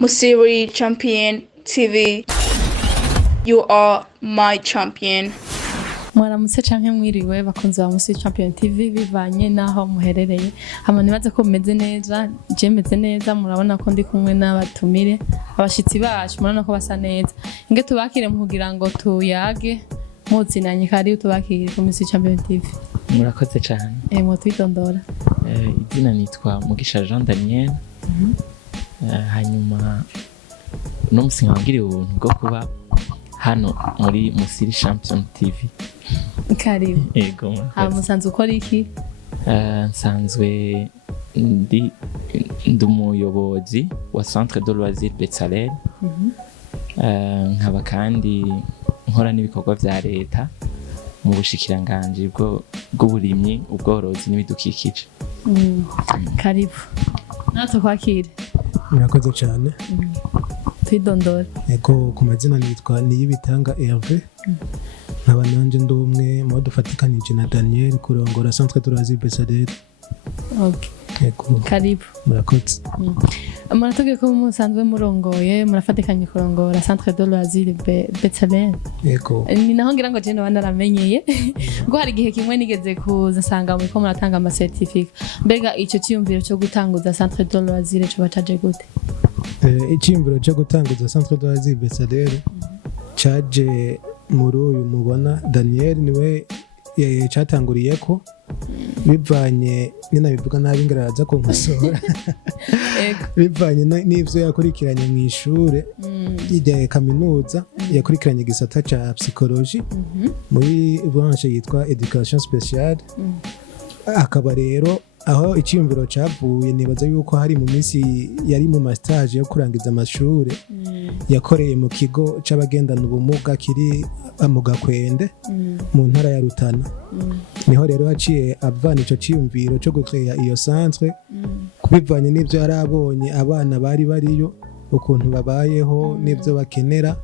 Musiri Champion TV. You are my champion. Mwaramutse canke mwiriwe bakunzi ba Musiri Champion TV bivanye naho muherereye. Hama nibaze ko mumeze neza, je meze neza, murabona ko ndi kumwe n'abatumire, abashitsi bacu murabona ko basa neza. Inge tubakire mu kugira ngo tuyage muzinanye kari tubakire ku Musiri Champion TV. Murakoze cyane. Mo twitondora. Izina nitwa Mugisha Jean Daniel. Hanyuma no musingangiriye ubuntu bwo kuba hano muri Musiri Champion TV. Karibu. Yego. Musanzwe ukora iki? Nsanzwe ndi umuyobozi wa Centre de Loisirs Betsalel. Nkaba kandi nkora n'ibikorwa vya leta mu bushikiranganje bw'uburimyi, ubworozi n'ibidukikije. Karibu. Natwe kwakire. Murakoze cyane. Twidondora. Yego, ku mazina nitwa Niyibitanga Hervé. Nkaba nanje ndi umwe mu badufatikanije na Daniel kurongora Centre de Loisirs Betsalel. Okay. Yego. Karibu. Murakoze. Muratubwiye ko musanzwe murongoye murafatikanye kurongora Centre de Loisirs Betsalel. Yego. Ni naho ngira ngo je no bandaramenyeye ngo hari igihe kimwe nigeze kuza sanga muri ko muratanga ama certificate. Mbega ico cyumviro cyo gutanguza Centre de Loisirs cyo bataje gute? Icyumviro cyo gutanguza Centre de Loisirs Betsalel caje muri uyu mubona Daniel niwe cyatanguriye ko bivanye ninabivuga nabi ngaraza ko nkosora bivanye n'ivyo yakurikiranye mu ishure ya kaminuza yakurikiranye gisata ca psychologie muri branche yitwa education spéciale. Akaba rero aho icyumviro cavuye nibaza yuko hari mu minsi yari mu mastage yo kurangiza amashure yakoreye mu kigo c'abagendana ubumuga kiri mu Gakwende mu ntara ya Rutana. Niho rero haciye avana ico cyumviro cyo gucrea iyo centre kubivanye n'ivyo yarabonye abana bari bariyo ukuntu babayeho n'ivyo bakenera.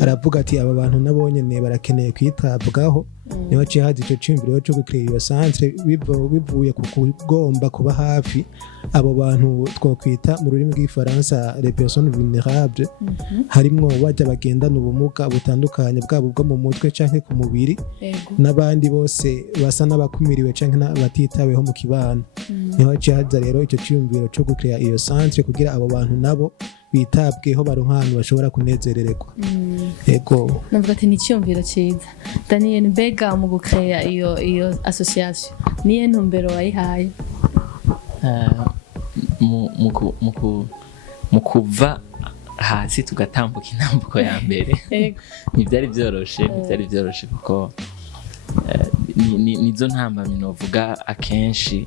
Aravuga ati aba bantu nabonyene barakeneye kwitabwaho. Niho haciye haza ico cyumviro cyo gucrea iyo centre bivuye ku kugomba kuba hafi abo bantu twokwita mu rurimi rw'ifaransa les personnes vulnérables. Harimwo bajya bagendana ubumuga butandukanye bwabo bwo mu mutwe canke ku mubiri n'abandi bose basa n'abakumiriwe canke n'abatitaweho mu kibano. Niho haciye haza rero ico cyumviro cyo gucrea iyo centre kugira abo bantu nabo bitabweho baronka ahantu bashobora kunezerererwa. Yego. Navuga ati ni icyumviro cyiza. Daniel, mbega mu gucrea iyo association niye ntumbero wayihaye? mu kuva hasi tugatambuka intambuko ya mbere ntibyari byoroshe kuko nizo ntambamye novuga akenshi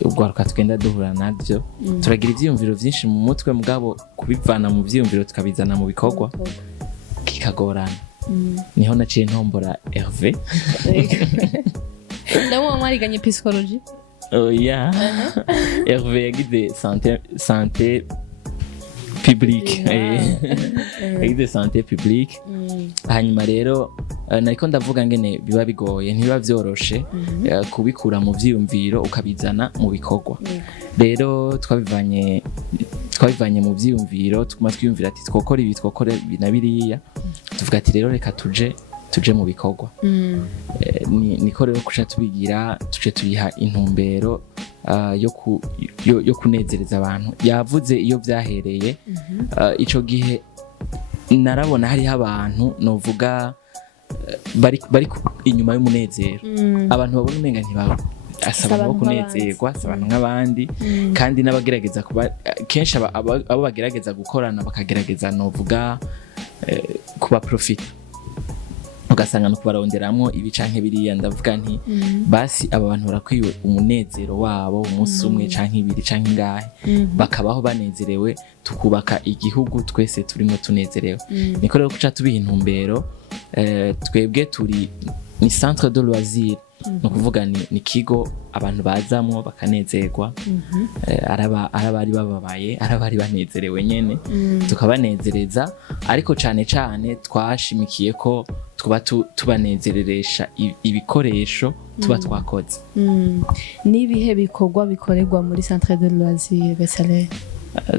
urwaruka twenda duhura navyo. Turagira ivyiyumviro vyinshi mu mutwe mugabo kubivana mu vyiyumviro tukabizana mu bikorwa kikagorana. Niho naciye ntombora Hervé. Nawe mwariganye psychologie? Yeah. Hervé yagize santé publique. Yagize santé publique. Hanyuma rero nariko ndavuga ngene biba bigoye ntibiba vyoroshe kubikura mu vyiyumviro ukabizana mu bikorwa. Rero twabivanye mu vyiyumviro tukuma twiyumvira ati twokora ibi na biriya, tuvuga ati rero reka tuje mu bikorwa. Niko rero kusha tubigira tuje tubiha intumbero yo kunezereza abantu. Yavuze iyo vyahereye ico gihe narabona hariho abantu novuga bari inyuma y'umunezero. Abantu babona umenga asaba no kunezerwa, abantu nk'abandi kandi n'abagerageza kuba kenshi abo bagerageza gukorana bakagerageza novuga kuba profit. Ugasanga no kubaronderamwo ibi canke biriya. Ndavuga nti basi aba bantu barakwiye umunezero wabo umunsi umwe canke ibiri canke ngahe bakabaho banezerewe, tukubaka igihugu twese turimo tunezerewe. Niko rero kuca tubiha intumbero. Twebwe turi ni Centre de Loisirs, no kuvuga ni kigo abantu bazamwo bakanezerwa. Arabari bababaye, arabari banezerewe nyene tukabanezereza, ariko cane twashimikiye ko tuba tubanezereresha ibikoresho tuba twakoze. Nibihe bikorwa bikorerwa muri Centre de Loisirs Betsalel?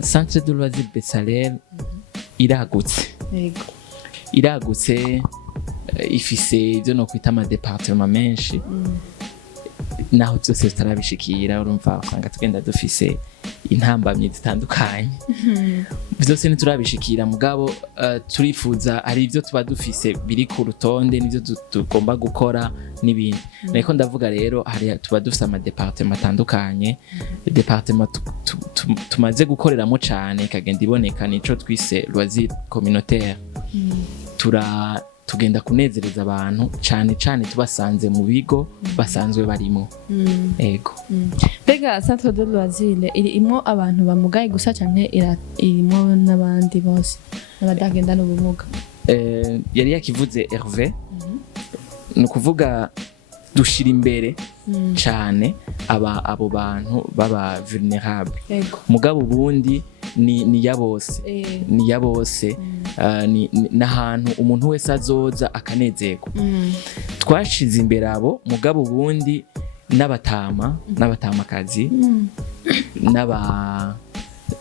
Centre de loisirs Betsalel iragutse yego iragutse ifise ivyo no kwita ama département menshi naho byose tutarabishikira urumva usanga tugenda dufise intambamye zitandukanye byose ntiturabishikira mugabo turifuza hari ivyo tuba dufise biri ku rutonde n'ivyo tugomba gukora n'ibindi ariko ndavuga rero hari tuba dufise ama département atandukanye département tumaze gukoreramo cane kagenda iboneka nico twise loisir communautaire tugenda kunezereza abantu cane cane tubasanze mu bigo basanzwe barimo ego Mbega centre de loisir irimo abantu bamugaye gusa canke irimo n'abandi bose n'abadagendana ubumuga yari yakivuze Hervé ni ukuvuga dushira imbere cane abo bantu baba vulnerable mugabo ubundi ni ya bose ni ya bose n'ahantu umuntu wese azoza akanezerwa twashize imbere abo mugabo ubundi n'abatamakazi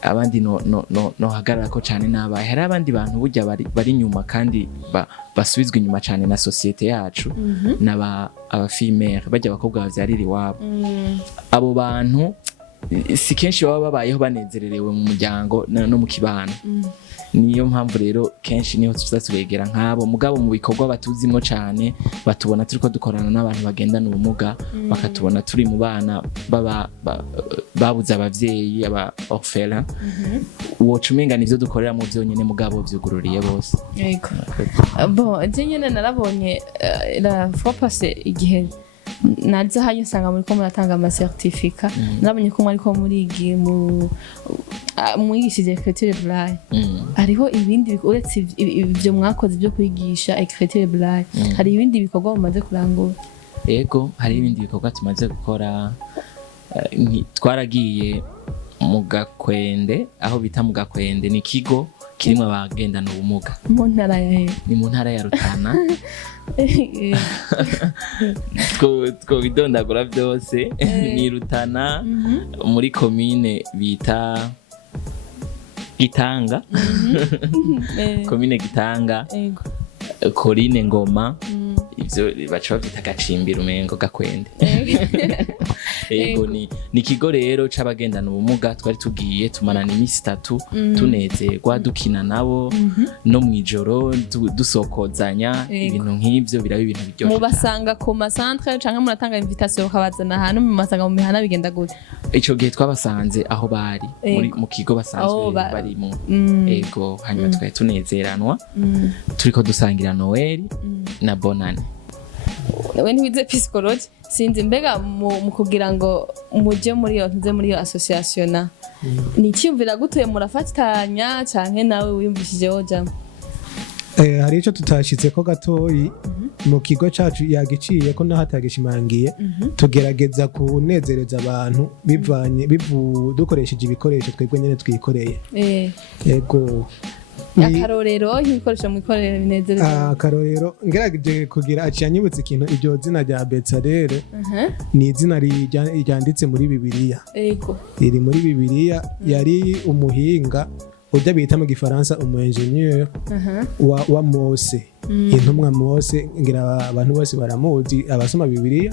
abandi no hagarara ko cyane nabaye hari abandi bantu burya bari inyuma kandi basubizwa inyuma cyane na societe yacu abafimere bajya abakobwa bavyarira iwabo abo bantu si kenshi baba babayeho banezererewe mu muryango no mu kibano niyo mpamvu rero kenshi niho tuza turegera nk'abo mugabo mu bikorwa batuzimwo cyane batubona turiko dukorana n'abantu bagendana ubumuga bakatubona turi mu bana babuze abavyeyi aba orphelin woca umenga nivyo dukorera mu vyonyene mugabo vyugururiye bose yego bon je nyene narabonye la fois passée igihe naje hayo nsanga muri ko muratanga ama certificat nabonye ko mwari ko murigi mwigishije écriture braille hariho ibindi uretse ibyo mwakoze byo kwigisha écriture braille hari ibindi bikorwa mumaze kurangura yego hari ibindi bikorwa tumaze gukora twaragiye mu Gakwende aho bita mu Gakwende ni kigo kirimo abagendana ubumuga mu ntara ya ni mu ntara ya Rutana two bidondagura byose ni Rutana muri commune bita Gitanga commune Gitanga Coline Ngoma ivyo baca bavyita gacimbira umengo Gakwende ego ni kigo rero c'abagendana ubumuga twari tugiye tumarana imisi 3 tunezerwa dukina nabo no mwijoro dusokozanya ibintu nk'ivyo biraba ibintu biryoshye mubasanga ku masantre canke muratanga invitation ukabazana ahantu mu masanga mu mihana bigenda gute ico gihe twabasanze aho bari mu kigo basanzwe barimo ego hanyuma twari tunezeranwa turiko dusangira Noel na Bonane we ntiwize psychology sinzi mbega mu kugira ngo muje muri iyo association ni cyumvira gutuye murafatanya canke nawe wiyumvishije hoja hari ico tutashitse ko gatoyi mu kigo cacu yagiciye ko nahatagishimangiye tugerageza kunezereza abantu bivanye dukoresheje ibikoresho twebwe nyene twikoreye yego akarorero nk'ibikoresho mwikorera binezereza akarorero ngerageje kugira aciyanyibutse ikintu iryo zina rya Betsalel ni izina ryanditse muri Bibiliya yego iri muri Bibiliya yari umuhinga ujya bita mu gifaransa umu-ingénieur wa Mose intumwa Mose ngira abantu bose baramuzi abasoma Bibiliya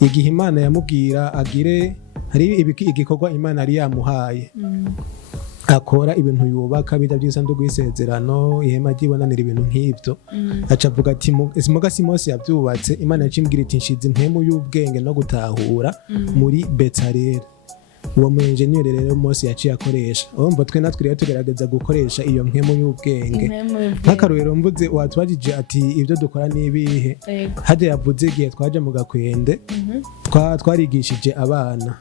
igihe Imana yamubwira agire hari igikorwa Imana yari yamuhaye akora ibintu yubaka bita by'isanduku y'isezerano ihema ry'ibonanira ibintu nk'ibyo aca avuga ati muga si Mose yabyubatse Imana yacimbwira iti nshize impemu y'ubwenge no gutahura muri Betsalel uwo mu-ingénieur rero Mose yaciye akoresha urumva twe natwe rero tugerageza gukoresha iyo mpemu y'ubwenge nk'akarorero mvuze watubajije ati ibyo dukora nibihe hajya yavuze igihe twaje mu Gakwende twarigishije abana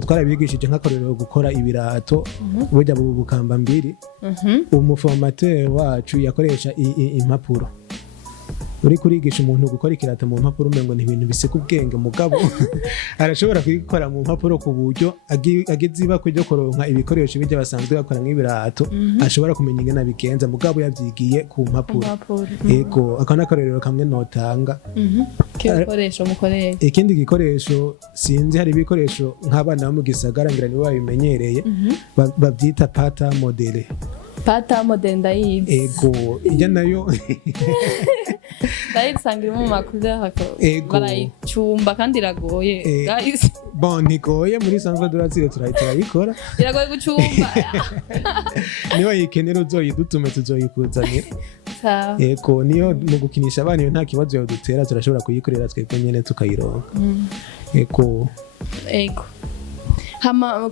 twarabigishije nk'akarorero gukora ibirato burya bukamba mbiri umuformateur wacu yakoresha impapuro uri kurigisha umuntu gukora ikirato mu mpapuro umengo ni ibintu bisiga ubwenge mugabo arashobora kubikora mu mpapuro ku buryo agize ibako ryo kuronka ibikoresho bijya basanzwe bakora nk'ibirato ashobora kumenya ingene abigenza mugabo yavyigiye ku mpapuro. Yego akana akarorero kamwe notanga. Kibikoresho mukoreye. Ikindi gikoresho sinzi hari ibikoresho nk'abana bo mu gisagara ngira ni babimenyereye bavyita pata modele. Pata modele ndayizi. Ego ijya nayo ndayisangira mu makuru hako barayicumba kandi iragoye guys. Bon ntigoye muri sanzwe durazire turayikora iragoye gucumba niba yikenera uzoyidutume tuzoyikuzanira. Ego niyo mu gukinisha abana iyo nta kibazo yodutera turashobora kuyikorera twebwe nyene tukayironka. Ego hama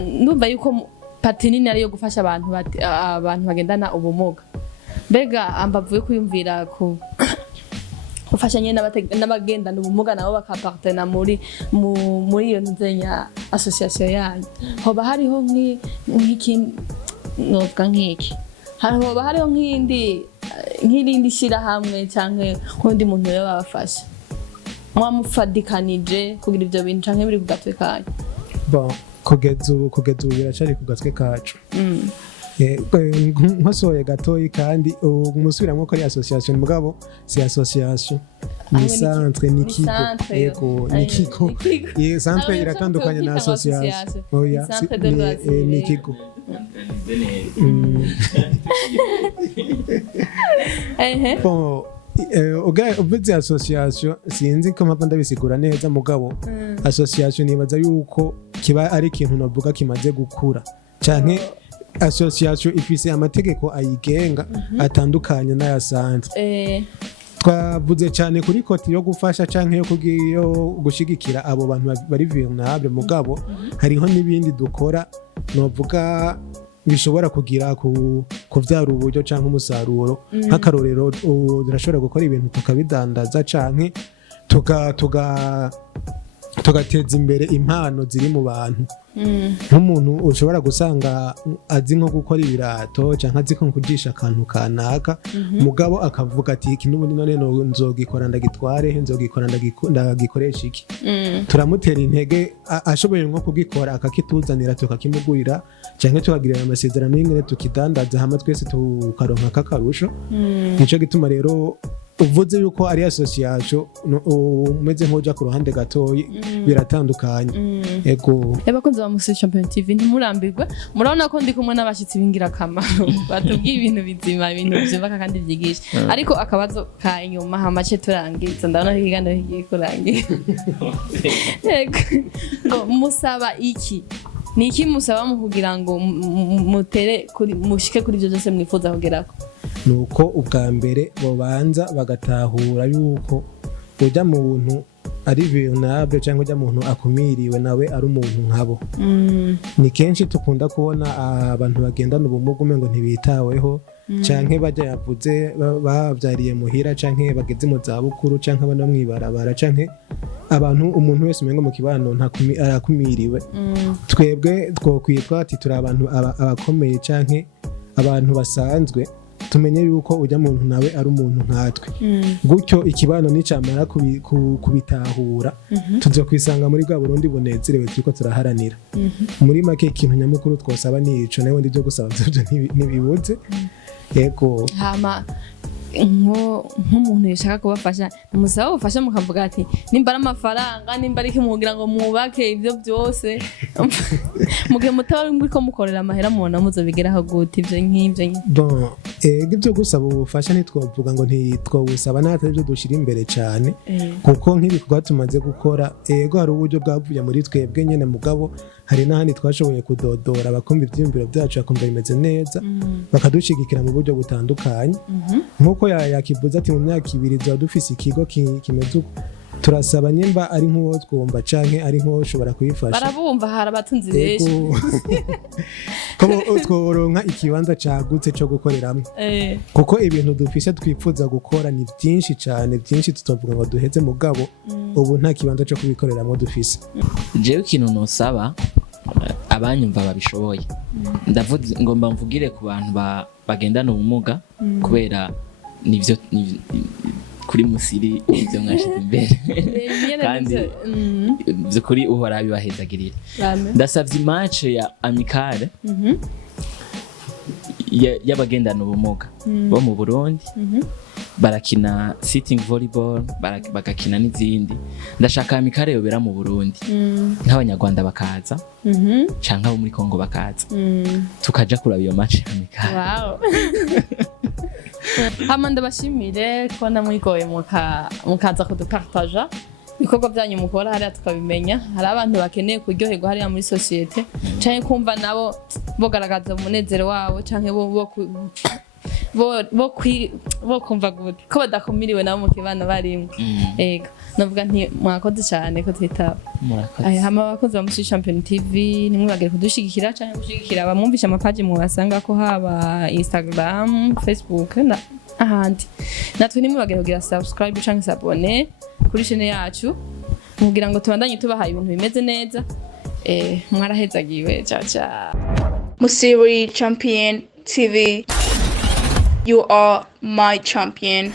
numva yuko patinini ariyo gufasha abantu bagendana ubumuga. Mbega ambavuye kuyumvira gufasha nyene n'abagendana ubumuga nabo bakapartena muri iyo nzenya association yanyu. Hoba hariho nk'iki novuga nk'iki hoba hariho nk'irindi shirahamwe canke nk'undi muntu yo babafasha mwamufadikanije kugira ivyo bintu canke biri ku gatwe kanyu? Bon kugeza ubu biracari ku gatwe kacu. Nkosoye gatoyi kandi umusubiramwo ko ari association mugabo si association ni centre ni kigo. Ego ni kigo. Ye centre iratandukanye na association. Oya ni kigo. Bon uvuze association sinzi ko mpamvu ndabisigura neza mugabo association nibaza yuko kiba ari ikintu novuga kimaze gukura canke association ifise amategeko ayigenga atandukanye n'ayasanzwe. Twavuze cyane kuri koti yo gufasha canke yo gushigikira abo bantu bari vulnerable mugabo hariho n'ibindi dukora novuga bishobora kugira kuvyara uburyo canke umusaruro. Nk'akarorero turashobora gukora ibintu tukabidandaza canke tugateza imbere impano ziri mu bantu. Nk'umuntu ushobora gusanga azi nko gukora ibirato canke azi nko kujisha akantu kanaka mugabo akavuga ati iki n'ubundi none nzogikora ndagitware nzogikora ndagikoresha iki. Turamutera intege ashoboye nko kugikora akakituzanira tukakimugurira canke tukagirira amasezerano y'ingene tukidandaza hama twese tukaronka kakarusho. Nico gituma rero uvuze yuko ari association umeze nk'uja ku ruhande gatoyi biratandukanye. Ego abakunzi ba Musi Champion TV ntimurambirwe murabona ko ndi kumwe n'abashitsi bingira kamaro batubwiye ibintu bizima ibintu byubaka kandi byigisha ariko akabazo ka inyuma hamace turangiza ndabona ikiganiro kigiye kurangira. Ego musaba iki niki musaba mu kugira ngo mutere mushike kuri byo byose mwifuza kugerako? Nuko ubwa mbere bobanza bagatahura yuko ujya mu buntu ari vulnerable cyangwa ujya muntu akumiriwe nawe ari umuntu nkabo. Ni kenshi tukunda kubona abantu bagendana ubumuga umengo ntibitaweho canke bajya yavuze bavyariye muhira canke bageze mu zabukuru canke abana mwibarabara canke abantu umuntu wese umengo mu kibano arakumiriwe. Twebwe twokwitwa ati turi abantu abakomeye canke abantu basanzwe tumenye yuko ujya muntu nawe ari umuntu nkatwe. Gutyo ikibano nicamara kubitahura tuzokwisanga muri bwa Burundi bunezerewe turiko turaharanira. Muri make ikintu nyamukuru twosaba nico nawe ndi byo gusaba byo ntibibuze. Yego hama nk'umuntu yashaka kubafasha musaba ubufasha mukavuga ati nimba ari amafaranga nimba ari kimugira ngo mwubake ibyo byose mugihe mutaba muriko mukorera amahera mubona muzobigeraho gute ibyo nk'ibyo. Bon ibyo gusaba ubufasha ntitwovuga ngo ntitwobusaba natari byo dushira imbere cyane kuko nk'ibikorwa tumaze gukora ego hari uburyo bwavuye muri twebwe nyene mugabo hari n'ahandi twashoboye kudodora bakumva ivyiyumviro byacu bakumva bimeze neza bakadushigikira mu buryo butandukanye. Nkuko yakivuze ati mu myaka 2 tuba dufise ikigo kimeze uko turasaba nyimba ari nk'uwo twumva canke ari nk'uwo ushobora kuyifasha barabumva hari abatunzi benshi ko tworonka ikibanza cagutse cyo gukoreramwe kuko ibintu dufise twifuza gukora ni byinshi cyane byinshi tutovuga ngo duheze mugabo ubu nta kibanza cyo kubikoreramwe dufise. Jewe ikintu nosaba abanyumva babishoboye ndavuze ngomba mvugire ku bantu bagendana ubumuga kubera nivyo kuri musiri ivyo mwashize imbere kandi vyo kuri uhora bibahezagirira. Ndasavye match ya amicale y'abagendana ubumuga bo mu Burundi barakina sitting volleyball bagakina n'izindi. Ndashaka amicale yobera mu Burundi nk'abanyarwanda bakaza canke abo muri Kongo bakaza tukaja kuraba iyo match ya amicale. Wow. Hama ndabashimire ko namwigoye mukaza kudupartaja ibikorwa byanyu mukora hariya tukabimenya. Hari abantu bakeneye kuryoherwa hariya muri societe canke kumva nabo bogaragaza umunezero wabo canke bo kumva gute ko badakumiriwe nabo mu kibano barimwe. Ego navuga nti mwakoze cyane ko twitaba. Hama abakozi ba Musi Champion TV nimwibagire kudushigikira canke gushigikira abamwumvisha amapaji mu basanga ko haba Instagram, Facebook na ahandi. Natwe nimwibagire kugira subscribe canke s'abone kuri chaîne yacu mugira ngo tubandanye tubahaye ibintu bimeze neza. Mwarahezagiwe ciao. Musi Champion TV, you are my champion.